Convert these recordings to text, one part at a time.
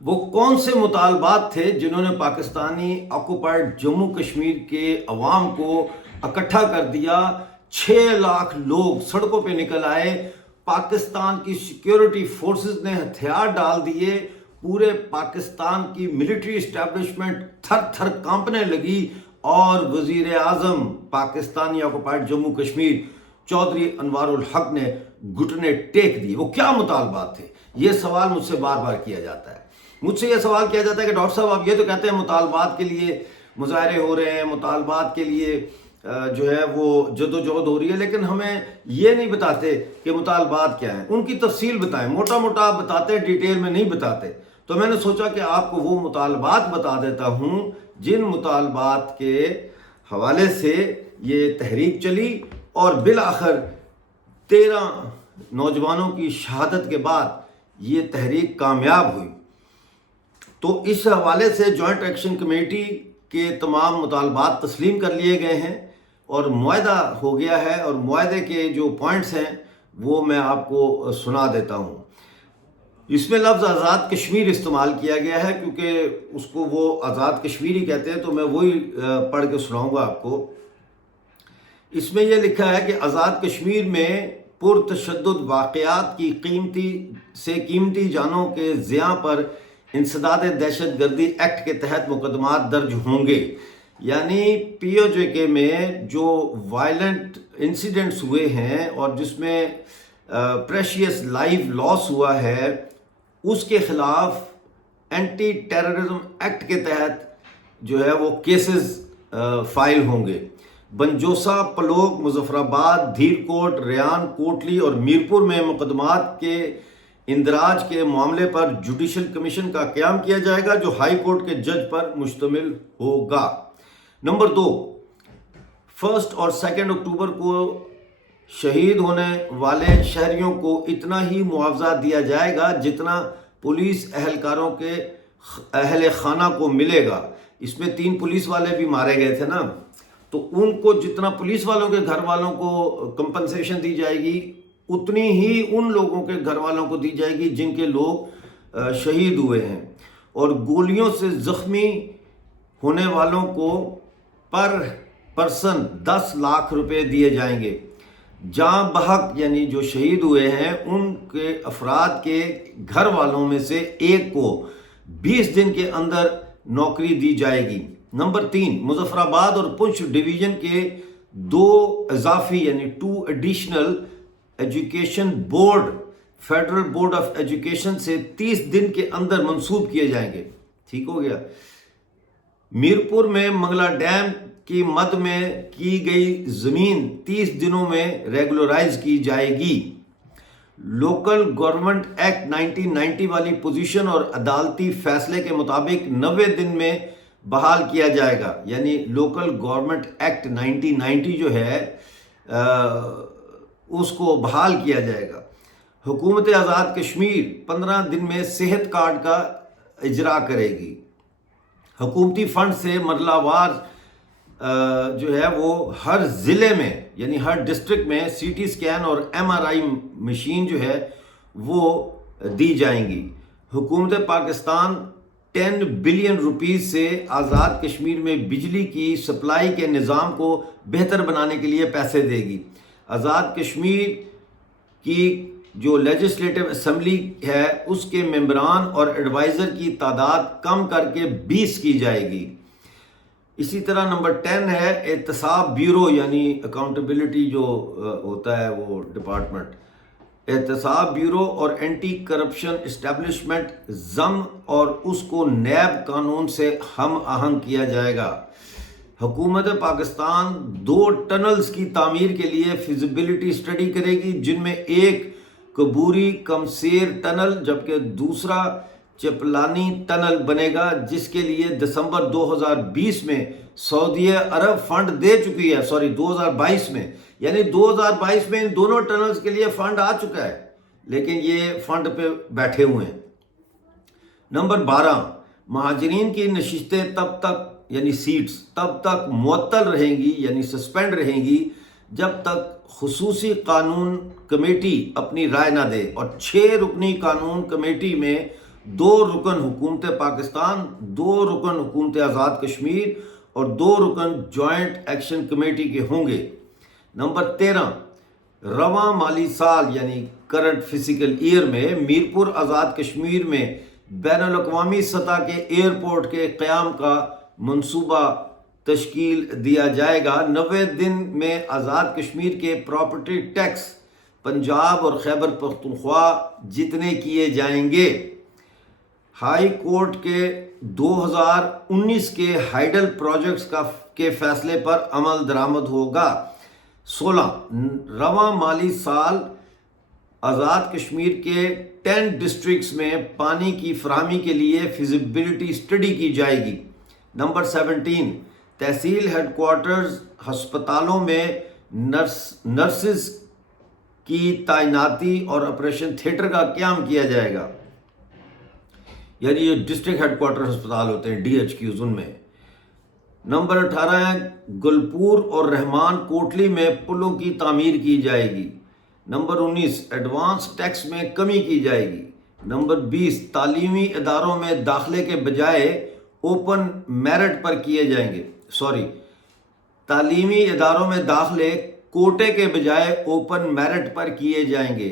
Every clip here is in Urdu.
وہ کون سے مطالبات تھے جنہوں نے پاکستانی آکوپائڈ جموں کشمیر کے عوام کو اکٹھا کر دیا؟ 6 لاکھ لوگ سڑکوں پہ نکل آئے، پاکستان کی سیکیورٹی فورسز نے ہتھیار ڈال دیے، پورے پاکستان کی ملٹری اسٹیبلشمنٹ تھر تھر کانپنے لگی، اور وزیر اعظم پاکستانی آکوپائڈ جموں کشمیر چودھری انوار الحق نے گھٹنے ٹیک دیے۔ وہ کیا مطالبات تھے؟ یہ سوال مجھ سے بار بار کیا جاتا ہے۔ مجھ سے یہ سوال کیا جاتا ہے کہ ڈاکٹر صاحب آپ یہ تو کہتے ہیں مطالبات کے لیے مظاہرے ہو رہے ہیں، مطالبات کے لیے جو ہے وہ جدوجہد ہو رہی ہے، لیکن ہمیں یہ نہیں بتاتے کہ مطالبات کیا ہیں، ان کی تفصیل بتائیں۔ موٹا موٹا آپ بتاتے ہیں، ڈیٹیل میں نہیں بتاتے۔ تو میں نے سوچا کہ آپ کو وہ مطالبات بتا دیتا ہوں جن مطالبات کے حوالے سے یہ تحریک چلی، اور بالآخر 13 نوجوانوں کی شہادت کے بعد یہ تحریک کامیاب ہوئی۔ تو اس حوالے سے جوائنٹ ایکشن کمیٹی کے تمام مطالبات تسلیم کر لیے گئے ہیں اور معاہدہ ہو گیا ہے، اور معاہدے کے جو پوائنٹس ہیں وہ میں آپ کو سنا دیتا ہوں۔ اس میں لفظ آزاد کشمیر استعمال کیا گیا ہے کیونکہ اس کو وہ آزاد کشمیر ہی کہتے ہیں، تو میں وہی پڑھ کے سناؤں گا آپ کو۔ اس میں یہ لکھا ہے کہ آزاد کشمیر میں پرتشدد واقعات کی قیمتی جانوں کے ضیاع پر انسداد دہشت گردی ایکٹ کے تحت مقدمات درج ہوں گے۔ یعنی پی او جے کے میں جو وائلنٹ انسیڈنٹس ہوئے ہیں اور جس میں پریشیس لائف لاس ہوا ہے، اس کے خلاف اینٹی ٹیررزم ایکٹ کے تحت جو ہے وہ کیسز فائل ہوں گے۔ بنجوسا، پلوک، مظفر آباد، دھیر کوٹ، ریان، کوٹلی اور میرپور میں مقدمات کے اندراج کے معاملے پر جوڈیشل کمیشن کا قیام کیا جائے گا جو ہائی کورٹ کے جج پر مشتمل ہوگا۔ نمبر 2، 1 اور 2 اکتوبر کو شہید ہونے والے شہریوں کو اتنا ہی معاوضہ دیا جائے گا جتنا پولیس اہلکاروں کے اہل خانہ کو ملے گا۔ اس میں 3 پولیس والے بھی مارے گئے تھے نا، تو ان کو جتنا پولیس والوں کے گھر والوں کو کمپنسیشن دی جائے گی، اتنی ہی ان لوگوں کے گھر والوں کو دی جائے گی جن کے لوگ شہید ہوئے ہیں، اور گولیوں سے زخمی ہونے والوں کو پر پرسن 10 لاکھ روپے دیے جائیں گے۔ جاں بحق یعنی جو شہید ہوئے ہیں ان کے افراد کے گھر والوں میں سے ایک کو 20 دن کے اندر نوکری دی جائے گی۔ نمبر 3، مظفر آباد اور پنچ ڈویژن کے 2 اضافی یعنی 2 additional education board federal board of education سے 30 دن کے اندر منسوب کیے جائیں گے۔ ٹھیک ہو گیا۔ میرپور میں منگلا ڈیم کی مد میں کی گئی زمین 30 دنوں میں ریگولرائز کی جائے گی۔ لوکل گورنمنٹ ایکٹ 1990 والی پوزیشن اور عدالتی فیصلے کے مطابق 90 دن میں بحال کیا جائے گا۔ یعنی لوکل گورنمنٹ ایکٹ 1990 جو ہے اس کو بحال کیا جائے گا۔ حکومت آزاد کشمیر 15 دن میں صحت کارڈ کا اجرا کرے گی۔ حکومتی فنڈ سے مرحلہ وار جو ہے وہ ہر ضلع میں یعنی ہر ڈسٹرکٹ میں سی ٹی اسکین اور ایم آر آئی مشین جو ہے وہ دی جائیں گی۔ حکومت پاکستان 10 بلین روپیز سے آزاد کشمیر میں بجلی کی سپلائی کے نظام کو بہتر بنانے کے لیے پیسے دے گی۔ آزاد کشمیر کی جو لیجسلیٹو اسمبلی ہے اس کے ممبران اور ایڈوائزر کی تعداد کم کر کے 20 کی جائے گی۔ اسی طرح نمبر 10 ہے احتساب بیورو یعنی اکاؤنٹیبلٹی جو ہوتا ہے وہ ڈپارٹمنٹ، احتساب بیورو اور اینٹی کرپشن اسٹیبلشمنٹ ضم اور اس کو نیب قانون سے ہم آہنگ کیا جائے گا۔ حکومت پاکستان 2 ٹنلز کی تعمیر کے لیے فیزیبلٹی اسٹڈی کرے گی، جن میں ایک کبوری کمسیر ٹنل جبکہ دوسرا چپلانی ٹنل بنے گا، جس کے لیے دسمبر 2020 میں سعودی عرب فنڈ دے چکی ہے۔ 2022 میں، یعنی 2022 میں ان دونوں ٹنلز کے لیے فنڈ آ چکا ہے، لیکن یہ فنڈ پہ بیٹھے ہوئے ہیں۔ نمبر 12، مہاجرین کی نشستیں تب تک یعنی سیٹس تب تک معطل رہیں گی یعنی سسپینڈ رہیں گی جب تک خصوصی قانون کمیٹی اپنی رائے نہ دے، اور 6 رکنی قانون کمیٹی میں 2 رکن حکومت پاکستان، 2 رکن حکومت آزاد کشمیر اور 2 رکن جوائنٹ ایکشن کمیٹی کے ہوں گے۔ نمبر 13، رواں مالی سال یعنی کرنٹ فزیکل ایئر میں میرپور آزاد کشمیر میں بین الاقوامی سطح کے ایئرپورٹ کے قیام کا منصوبہ تشکیل دیا جائے گا۔ 90 دن میں آزاد کشمیر کے پراپرٹی ٹیکس پنجاب اور خیبر پختونخوا جتنے کیے جائیں گے۔ ہائی کورٹ کے 2019 کے ہائیڈل پروجیکٹس کے فیصلے پر عمل درآمد ہوگا۔ 16، رواں مالی سال آزاد کشمیر کے 10 ڈسٹرکٹس میں پانی کی فراہمی کے لیے فیزیبلٹی اسٹڈی کی جائے گی۔ نمبر 17، تحصیل ہیڈ کوارٹرز ہسپتالوں میں نرسز کی تعیناتی اور آپریشن تھیٹر کا قیام کیا جائے گا، یعنی یہ ڈسٹرکٹ ہیڈ کوارٹر ہسپتال ہوتے ہیں DHQs ان میں۔ نمبر 18 ہے گلپور اور رحمان کوٹلی میں پلوں کی تعمیر کی جائے گی۔ نمبر 19، ایڈوانس ٹیکس میں کمی کی جائے گی۔ نمبر 20، تعلیمی اداروں میں داخلے کے بجائے اوپن میرٹ پر کیے جائیں گے، تعلیمی اداروں میں داخلے کوٹے کے بجائے اوپن میرٹ پر کیے جائیں گے۔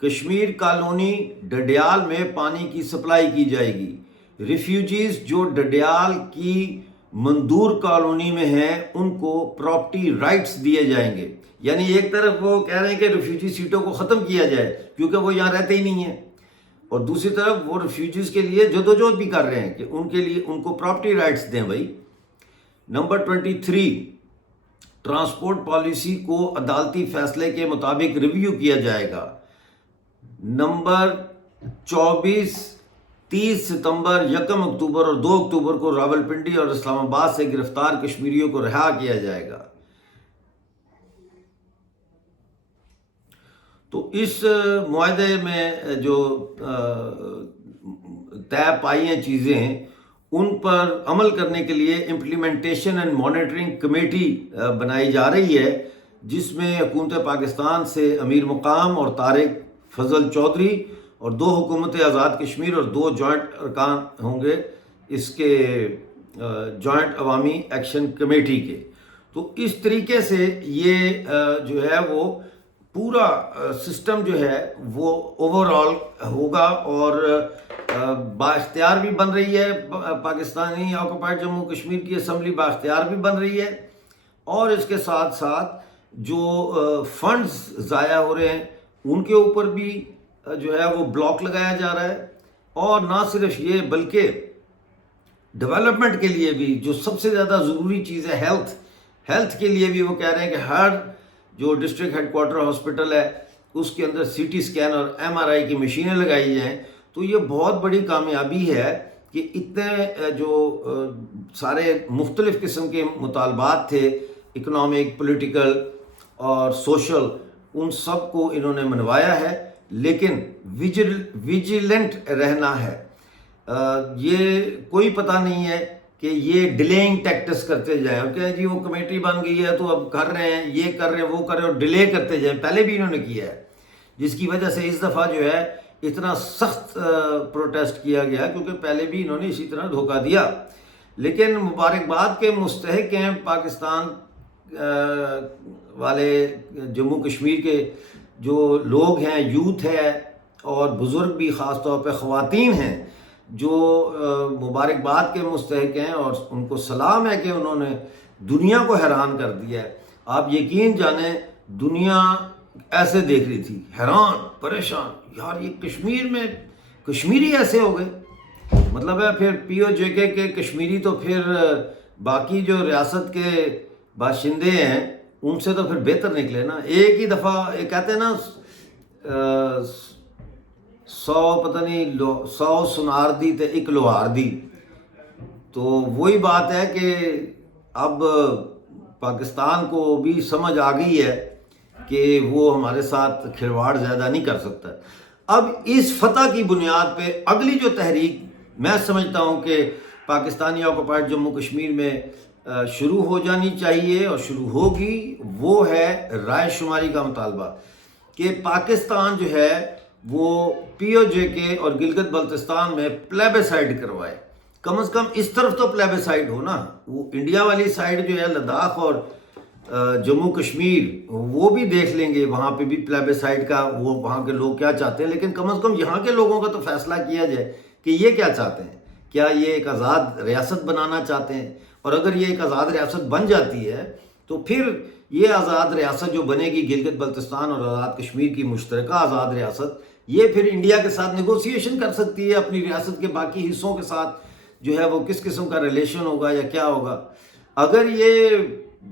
کشمیر کالونی ڈڈیال میں پانی کی سپلائی کی جائے گی۔ ریفیوجیز جو ڈڈیال کی مندور کالونی میں ہیں ان کو پراپرٹی رائٹس دیے جائیں گے، یعنی ایک طرف وہ کہہ رہے ہیں کہ ریفیوجی سیٹوں کو ختم کیا جائے کیونکہ وہ یہاں رہتے ہی نہیں ہیں، اور دوسری طرف وہ ریفیوجیز کے لیے جدوجہد بھی کر رہے ہیں کہ ان کے لیے ان کو پراپرٹی رائٹس دیں بھائی۔ نمبر 23، ٹرانسپورٹ پالیسی کو عدالتی فیصلے کے مطابق ریویو کیا جائے گا۔ نمبر 24، 30 ستمبر، 1 اکتوبر اور 2 اکتوبر کو راولپنڈی اور اسلام آباد سے گرفتار کشمیریوں کو رہا کیا جائے گا۔ تو اس معاہدے میں جو طے پائی ہیں چیزیں، ان پر عمل کرنے کے لیے امپلیمنٹیشن اینڈ مانیٹرنگ کمیٹی بنائی جا رہی ہے، جس میں حکومت پاکستان سے امیر مقام اور طارق فضل چودھری اور 2 حکومت آزاد کشمیر اور 2 جوائنٹ ارکان ہوں گے اس کے جوائنٹ عوامی ایکشن کمیٹی کے۔ تو اس طریقے سے یہ جو ہے وہ پورا سسٹم جو ہے وہ اوور آل ہوگا، اور بااختیار بھی بن رہی ہے پاکستانی آکوپائڈ جموں کشمیر کی اسمبلی، بااختیار بھی بن رہی ہے، اور اس کے ساتھ ساتھ جو فنڈز ضائع ہو رہے ہیں ان کے اوپر بھی جو ہے وہ بلاک لگایا جا رہا ہے۔ اور نہ صرف یہ بلکہ ڈیولپمنٹ کے لیے بھی جو سب سے زیادہ ضروری چیز ہے ہیلتھ کے لیے بھی وہ کہہ رہے ہیں کہ ہر جو ڈسٹرکٹ ہیڈ کوارٹر ہاسپٹل ہے اس کے اندر CT اسکین اور MRI کی مشینیں لگائی جائیں۔ تو یہ بہت بڑی کامیابی ہے کہ اتنے جو سارے مختلف قسم کے مطالبات تھے، اکنامک، پولیٹیکل اور سوشل، ان سب کو انہوں نے منوایا ہے، لیکن ویجیلنٹ رہنا ہے۔ یہ کوئی پتہ نہیں ہے کہ یہ ڈیلیئنگ ٹیکٹس کرتے جائیں اور کہ جی وہ کمیٹی بن گئی ہے تو اب کر رہے ہیں، یہ کر رہے ہیں، وہ کر رہے ہیں، اور ڈیلے کرتے جائیں۔ پہلے بھی انہوں نے کیا ہے، جس کی وجہ سے اس دفعہ جو ہے اتنا سخت پروٹیسٹ کیا گیا، کیونکہ پہلے بھی انہوں نے اسی طرح دھوکہ دیا۔ لیکن مبارکباد کے مستحق ہیں پاکستان والے، جموں کشمیر کے جو لوگ ہیں، یوتھ ہے اور بزرگ بھی، خاص طور پہ خواتین ہیں، جو مبارکباد کے مستحق ہیں، اور ان کو سلام ہے کہ انہوں نے دنیا کو حیران کر دیا ہے۔ آپ یقین جانیں دنیا ایسے دیکھ رہی تھی، حیران، پریشان، یار یہ کشمیر میں کشمیری ایسے ہو گئے، مطلب ہے پھر POJK کے کشمیری تو پھر باقی جو ریاست کے باشندے ہیں ان سے تو پھر بہتر نکلے نا۔ ایک ہی دفعہ یہ کہتے ہیں نا 100 سنار دی تے ایک لوہار دی، تو وہی بات ہے کہ اب پاکستان کو بھی سمجھ آ گئی ہے کہ وہ ہمارے ساتھ کھلواڑ زیادہ نہیں کر سکتا۔ اب اس فتح کی بنیاد پہ اگلی جو تحریک میں سمجھتا ہوں کہ پاکستانی آکوپائڈ جموں کشمیر میں شروع ہو جانی چاہیے اور شروع ہوگی، وہ ہے رائے شماری کا مطالبہ، کہ پاکستان جو ہے وہ پی او جے کے اور گلگت بلتستان میں پلیبیسائڈ کروائے. کم از کم اس طرف تو پلیبیسائڈ ہو نا. وہ انڈیا والی سائڈ جو ہے لداخ اور جموں کشمیر وہ بھی دیکھ لیں گے, وہاں پہ بھی پلیبیسائڈ کا وہ وہاں کے لوگ کیا چاہتے ہیں, لیکن کم از کم یہاں کے لوگوں کا تو فیصلہ کیا جائے کہ یہ کیا چاہتے ہیں. کیا یہ ایک آزاد ریاست بنانا چاہتے ہیں؟ اور اگر یہ ایک آزاد ریاست بن جاتی ہے تو پھر یہ آزاد ریاست جو بنے گی گلگت بلتستان اور آزاد کشمیر کی مشترکہ آزاد ریاست, یہ پھر انڈیا کے ساتھ نیگوسیشن کر سکتی ہے اپنی ریاست کے باقی حصوں کے ساتھ, جو ہے وہ کس قسم کا ریلیشن ہوگا یا کیا ہوگا. اگر یہ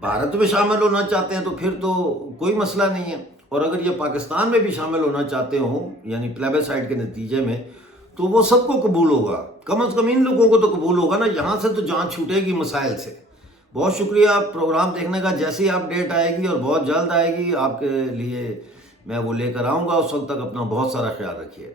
بھارت میں شامل ہونا چاہتے ہیں تو پھر تو کوئی مسئلہ نہیں ہے, اور اگر یہ پاکستان میں بھی شامل ہونا چاہتے ہوں یعنی پلیبیسائڈ کے نتیجے میں, تو وہ سب کو قبول ہوگا. کم از کم ان لوگوں کو تو قبول ہوگا نا. یہاں سے تو جان چھوٹے گی مسائل سے. بہت شکریہ پروگرام دیکھنے کا. جیسی اپ ڈیٹ آئے گی اور بہت جلد آئے گی آپ کے لیے میں وہ لے کر آؤں گا. اس وقت تک اپنا بہت سارا خیال رکھیے.